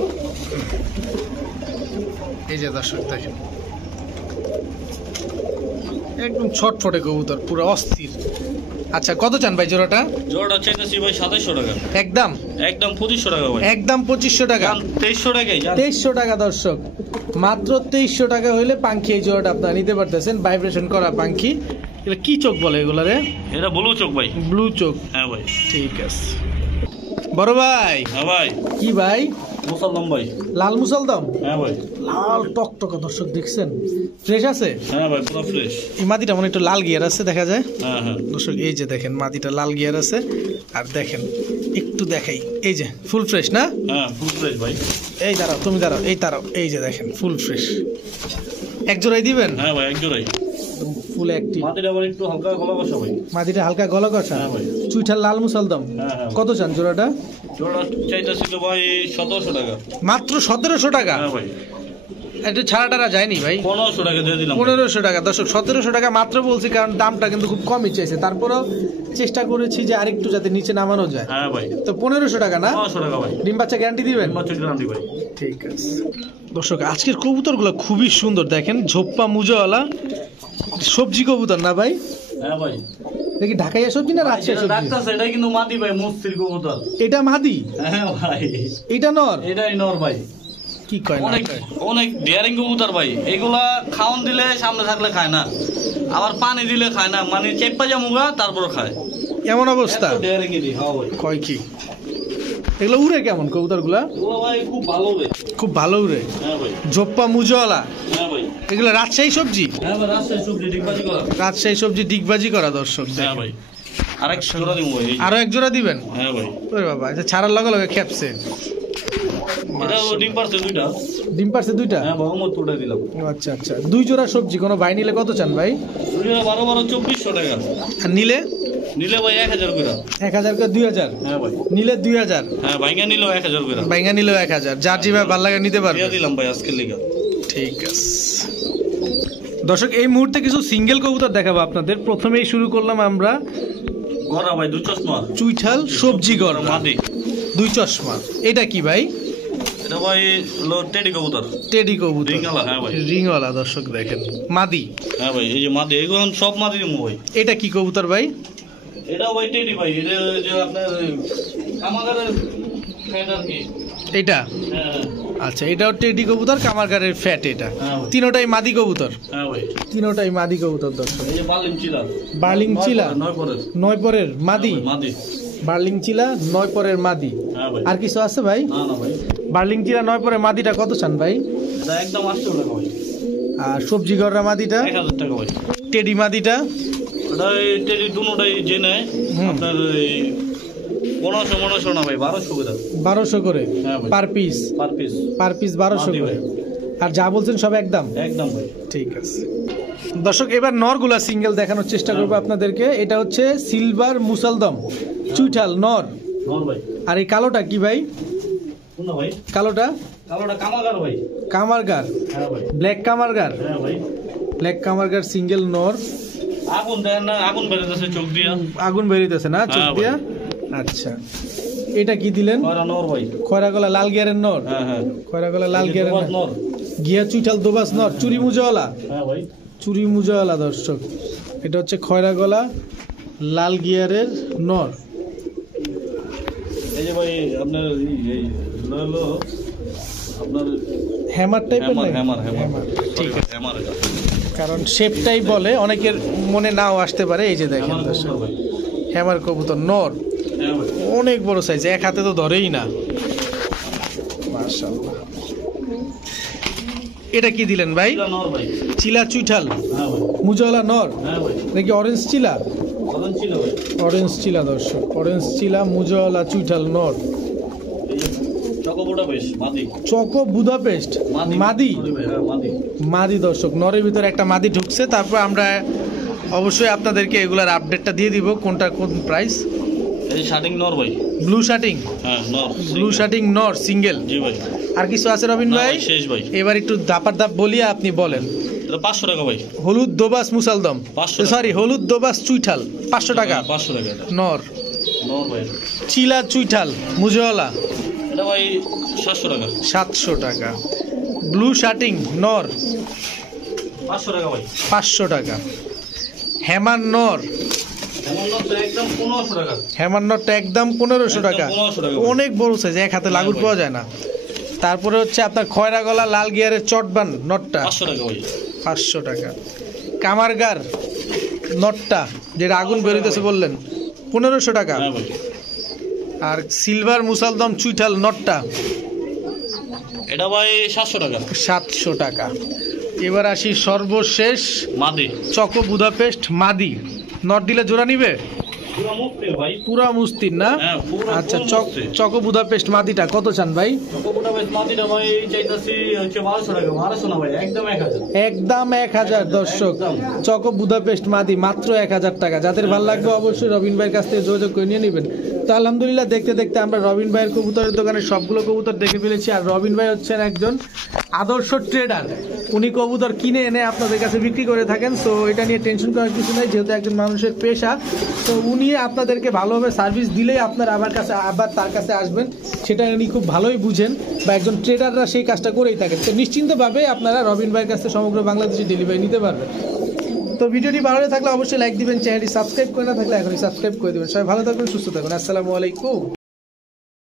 এই যে দর্শক দেখেন, একদম ছটফটে কবুতর, পুরো অস্থির। আচ্ছা কত চান ভাই জোড়াটা? জোড়াটা চাইতেছি ভাই 2700 টাকা। একদম একদম 2500 টাকা ভাই। একদম 2500 টাকা? 2300 টাকাই জান। 2300 টাকা দর্শক, মাত্র 2300 টাকা হইলে পাঙ্খি এই জোড়াটা আপনারা নিতে পারতেছেন, ভাইব্রেশন করা পাঙ্খি। এটা কি চোখ বলে এগুলারে? এটা ব্লু চোখ ভাই। ব্লু চোখ? হ্যাঁ ভাই। ঠিক আছে বড় ভাই। হ্যাঁ ভাই, কি ভাই? মুসলমান ভাই। লাল মুসলদম? হ্যাঁ ভাই, লাল টকটকা দর্শক দেখছেন, ফ্রেশ আছে? হ্যাঁ ভাই, পুরো ফ্রেশ। এই মাটিটা মনে একটু লাল গিয়ার আছে, দেখা যায় হ্যাঁ হ্যাঁ, দর্শক। এই যে দেখেন মাটিটা লাল গিয়ার আছে, আর দেখেন একটু দেখাই, এই যে ফুল ফ্রেশ না? হ্যাঁ ফুল ফ্রেশ ভাই। এই দাঁড়াও, তুমি দাঁড়াও, এই দাঁড়াও, এই যে দেখেন ফুল ফ্রেশ। এক জোড়াই দিবেন? হ্যাঁ ভাই, এক জোড়াই। Full active. মাটিটা আবার একটু হালকা গলা কষা ভাই। মাটিটা হালকা গলা কষা? হ্যাঁ ভাই। চুইঠাল লাল মুসলদম? হ্যাঁ হ্যাঁ। কত চান জোড়াটা? জোড়া চাইতেছিল ভাই 1700 টাকা। মাত্র 1700 টাকা? হ্যাঁ ভাই, একটু ছাড়া টাড়া যায়নি ভাই? 1500 টাকা দিয়ে দিলাম। 1500 টাকা দর্শক, 1700 টাকা মাত্র বলছি, কারণ দামটা কিন্তু খুব কমই চাইছে, তারপরেও চেষ্টা করেছি যে আরেকটু যাতে নিচে নামানো যায়। হ্যাঁ ভাই, তো 1500 টাকা না? 1500 টাকা ভাই। ডিম বাচ্চা গ্যারান্টি দিবেন? বাচ্চা গ্যারান্টি ভাই। ঠিক আছে দর্শক, আজকের কবুতরগুলো খুবই সুন্দর, দেখেন ঝোপ্পা মুজাওয়ালা সবজি কবুতর না ভাই? হ্যাঁ ভাই, দেখি ঢাকাইয়া সবজি না রাজশাহী সবজি? ডাক্তার এটা কিন্তু মাটি ভাই, মস্তির কবুতর। এটা মাদি? হ্যাঁ ভাই, এটা নর? এটাই নর ভাই। কি কয় না? অনেক অনেক ডিয়ারিং কবুতর ভাই। এগুলা খাওয়ান দিলে সামনে থাকলে খায় না, আবার পানি দিলে খায় না, মানে চেপা যা মুগা তারপর খায়, এমন অবস্থা? ডিয়ারিং এ হ্যাঁ ভাই। কয় কি এগুলো উড়ে কেমন কবুতরগুলা? এগুলো ভাই খুব ভালো ভাই। খুব ভালো উড়ে, হ্যাঁ ভাই। ঝোপ্পা মুজাওয়ালা। হ্যাঁ ভাই। এগুলো রাজশাহী সবজি? হ্যাঁ ভাই, রাজশাহী সবজি ডিগবাজি করা। রাজশাহী সবজি ডিগবাজি করা দর্শক। হ্যাঁ ভাই, আরেক জোড়া দিব ভাই। আরো এক জোড়া দিবেন? হ্যাঁ ভাই। ওরে বাবা, এটা ছাড়ার লগে লগে খেপছে। এটা ডিম পারছে দুইটা। ডিম পারছে দুইটা? হ্যাঁ মোহাম্মদ তুলে দিলাম। আচ্ছা আচ্ছা, 2 জোড়া সবজি কোনো ভাই নিলে কত চান ভাই? 2 জোড়া 12 2400 টাকা। আর নিলে ভাই 1000 করে। 1000 করে 2000? হ্যাঁ ভাই। নিলে 2000? হ্যাঁ ভাইঙ্গা নিলেও 1000 করে। ভাইঙ্গা নিলেও 1000, যার যেভাবে ভালো লাগে নিতে পারবে। দিয়ে দিলাম ভাই আজকে লিগা। ঠিক আছে দর্শক, এই মুহূর্তে কিছু সিঙ্গেল কবুতর দেখাবো আপনাদের। প্রথমেই শুরু করলাম আমরা গড়া ভাই 2 চশমা চুইঠাল সবজি গড়া মাদি 2 চশমা। এটা কি ভাই? এটা ভাই হলো টেডি কবুতর। টেডি কবুতর রিংওয়ালা। হ্যাঁ ভাই রিংওয়ালা। দর্শক দেখেন মাদি। হ্যাঁ ভাই এই যে মাদি, এগুলো সব মাদি দিমু ভাই। এটা কি কবুতর ভাই? এটা ভাই টেডি ভাই, এটা যে আপনার কামাগারের ফ্যাট আর কি। এটা হ্যাঁ আচ্ছা, এটাও টেডি কবুতর, কামারগারের ফ্যাট। এটা হ্যাঁ ভাই। তিনোটাই মাদি কবুতর? হ্যাঁ ভাই তিনোটাই মাদি কবুতর দর্শক। এই যে বার্লিং চিলা। বার্লিং চিলা 9 পরের 9 পরের মাদি। মাদি বার্লিং চিলা 9 পরের মাদি। হ্যাঁ ভাই। আর কিছু আছে ভাই? না না ভাই। বার্লিং চিলা 9 পরের মাদিটা কত চান ভাই? এটা একদম 800 টাকা ভাই। আর সবজি গড়া মাদিটা? 1000 টাকা ভাই। টেডি মাদিটা? এটা এই টেডি দুটোটাই যে নেয় আপনার এই 1500 না ভাই, 1200 করে। 1200 করে হ্যাঁ ভাই। Per piece? Per piece. Per piece 1200 মাদি করে। ভাই। আর যা বলছেন সব একদম? একদম ভাই। ঠিক আছে দর্শক, এবার নরগুলা সিঙ্গেল দেখানোর চেষ্টা করবো আপনাদেরকে। এটা হচ্ছে সিলভার মুসালদম চুইঠাল নর। নর ভাই। আর এই কালোটা কি ভাই? কোনটা ভাই? কালোটা কালোটা কামাগার ভাই। কামারগার? হ্যাঁ ভাই। ব্ল্যাক কামারগার? হ্যাঁ ভাই। ব্ল্যাক কামারগার সিঙ্গেল নর। আগুন দেন না, আগুন বেরোতেছে চোখ দিয়া। আগুন বেরিতেছে না চোখ হ্যাঁ দিয়া? আচ্ছা, এটা কি দিলেন? কয়রা নর ভাই। খয়রা গলা লাল গিয়ারের নর? হ্যাঁ হ্যাঁ। খয়রা গলা লাল গিয়ারের দোবাস নর। নর। গিয়া চুইঠাল দোবাস নর, চুরি মুজাওয়ালা। হ্যাঁ ভাই। চুরি মুজাওয়ালা দর্শক। এটা হচ্ছে খয়রা গলা লাল গিয়ারের নর। এই যে ভাই আপনার এই হলো আপনার হ্যামার টাইপের নাকি? Hammer hammer. ঠিক আছে, হ্যামার। কারণ শেপটাই বলে, অনেকের মনে নাও আসতে পারে। এই যে দেখেন হ্যামার দর্শক, ভাই। হ্যামার কবুতর নর, হ্যাঁ ভাই। অনেক বড় সাইজ, এক হাতে তো ধরেই না। মাশাআল্লাহ। এটা কি দিলেন ভাই? চিলা নর ভাই। চিলা চুইঠাল হ্যাঁ ভাই। মুজাওয়ালা নর হ্যাঁ ভাই। নাকি অরেঞ্জ চিলা? কতন ছিল ভাই? অরেঞ্জ চিলা দর্শক, অরেঞ্জ চিলা মুজাওয়ালা চুইঠাল নর। এই যে চকোবোটা বেশ মাদি। চকো বুদাপেস্ট মাদি? ভাই হ্যাঁ মাদি। মাদি দর্শক, নরের ভিতরে একটা মাদি ঢুকছে। তারপর আমরা অবশ্যই আপনাদেরকে এগুলার আপডেটটা দিয়ে দিব, কোনটা কোন প্রাইস। এই যে শার্টিং নর ভাই। ব্লু শার্টিং? হ্যাঁ নর। ব্লু শার্টিং নর সিঙ্গেল। জি ভাই। আর কিছু আছে রবিন না ভাই? ভাই, শেষ ভাই। এবার একটু দাপার দাপ বলিয়া আপনি বলেন। এটা 500 টাকা ভাই। হলুদ দোবাস মুসালদম, 500 টাকা। সরি হলুদ দোবাস চুইঠাল 500 টাকা 500 টাকা এটা। নর। নর ভাই। চিলা চুইঠাল মুজাওয়ালা এটা ভাই 700 টাকা। 700 টাকা। ব্লু শার্টিং নর 500 টাকা ভাই। 500 টাকা। হ্যামার নর, এমন নর তো একদম 1500 টাকা। হ্যামার নরটা একদম 1500 টাকা। একদম 1500 টাকা। অনেক বড় সাইজ, এক হাতে লাগুর পাওয়া যায় না। তারপরে হচ্ছে আপনার খয়রা গলা লাল গিয়ারের চটবান নটটা 500 টাকা ভাই। 500 টাকা। কামারগার নটটা যেটা আগুন বেরোতেছে বললেন 1500 টাকা। হ্যাঁ ভাই। আর সিলভার মুসালদম চুইঠাল নটটা এটা ভাই 700 টাকা। 700 টাকা। এবার আসি সর্বশেষ মাদি। চকো বুদাপেস্ট মাদি। নট দিলে জোড়া নিবে? পুরো মুক্তি ভাই। পুরা মুস্তির না? হ্যাঁ, পুরো আচ্ছা, মুস্তির। চকো বুদাপেস্ট মাদিটা কত চান ভাই? চকোবোটা বেশ মাদিটা ভাই চাইতাছি হচ্ছে 1200 টাকা। 1200 না ভাই, একদম 1000। একদম 1000 দর্শক। একদম। চকো বুদাপেস্ট মাদি মাত্র 1000 টাকা। যাদের ভালো লাগবে অবশ্যই রবিন ভাইয়ের কাছ থেকে যোগাযোগ করে নিয়ে নেবেন। তো আলহামদুলিল্লাহ দেখতে দেখতে আমরা রবিন ভাইয়ের কবুতরের দোকানে সবগুলো কবুতর দেখে ফেলেছি। আর রবিন ভাই হচ্ছেন একজন আদর্শ ট্রেডার। উনি কবুতর কিনে এনে আপনাদের কাছে বিক্রি করে থাকেন। তো এটা নিয়ে টেনশন করার কিছু নাই, যেহেতু একজন মানুষের পেশা। তো উনি আপনাদেরকে ভালোভাবে সার্ভিস দিলেই আপনারা আবার তার কাছে আসবেন, সেটা উনি খুব ভালোই বুঝেন, বা একজন ট্রেডাররা সেই কাজটা করেই থাকেন। তো নিশ্চিন্তভাবে আপনারা রবিন ভাইয়ের কাছে সমগ্র বাংলাদেশে ডেলিভারি নিতে পারবেন। তো ভিডিওটি ভালো লাগলে অবশ্যই লাইক দিবেন, চ্যানেলটি সাবস্ক্রাইব করে না থাকলে এখনই সাবস্ক্রাইব করে দেবেন। সবাই ভালো থাকবেন, সুস্থ থাকবেন। আসসালামু আলাইকুম।